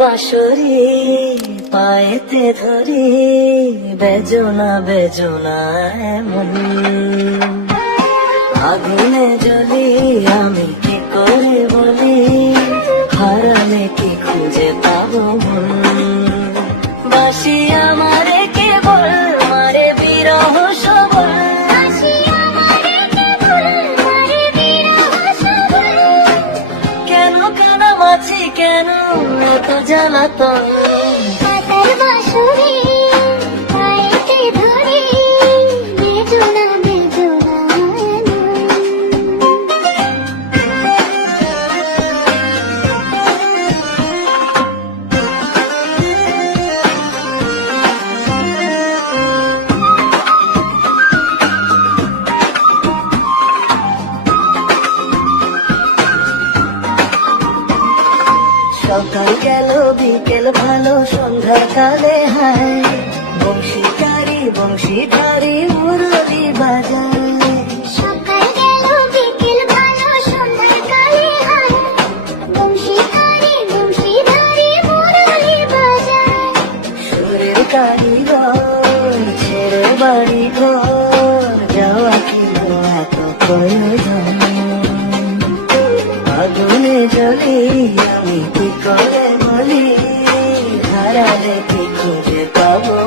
বাঁশরি পায়েতে ধরি, বেজনা বেজনা এমন আগুনে জ্বলি, আমি কি করে বলি, হারালে কি খুঁজে পাবো মন। বাসি আমারে কেবল মারে বিরহ সবল, কেন কানামাছি কেন এত জ্বালাতন। সকাল গেল বিকেল ভালো, সন্ধ্যার কালে হায় বংশীকারী বংশীধারী মুরলি বাজায়। সকাল গেল বিকেল ভালো, সন্ধ্যার কালে হায় বংশীকারী বংশীধারী মুরলি বাজায়। সুরের কারিগর ছেড়ে বাড়ি ঘর যাওয়া কি এত প্রয়োজন। আগুনে জ্বলি আমি কি করে বলি, হারালে কি খুঁজে পাবো।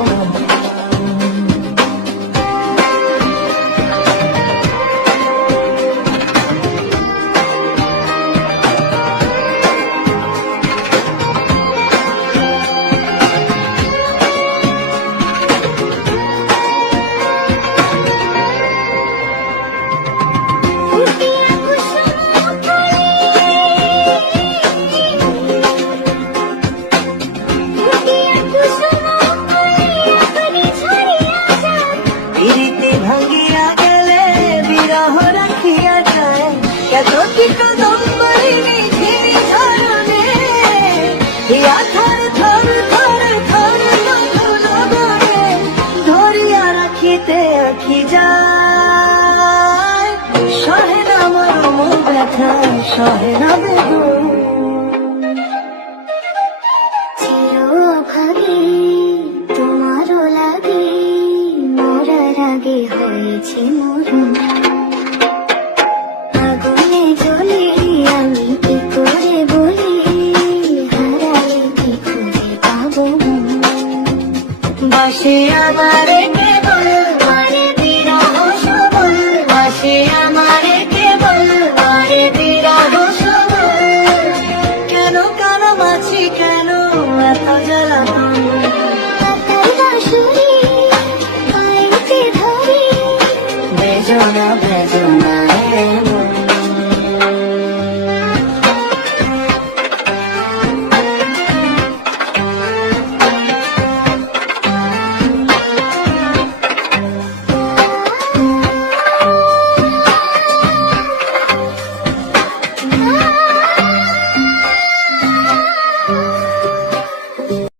ভাঙ্গিয়া গেলে বিরহ রাখিয়া যায়, কত কি কদম বলিনি ঝিরি ঝরনে, হিয়া থর থর থর থর মধুর বনে, ধরিয়া রাখিতে আখি যায়। সহে না মরম ব্যথা, সহে না বেদন, চিরভাগে তোমারও লাগে, মরার আগে হয়েছে মরণ। আগুনে জ্বলি আমি কি করে বলি, হারালে কি খুঁজে পাবো মন। বাসি আমারে কেবল মারে বিরহ সবল, বাসি আমারে কেবল মারে বিরহ সবল, কেন কানামাছি কেন এত জ্বালাতন। পাতার বাঁশরি পায়েতে ধরি, বেজনা বেজনা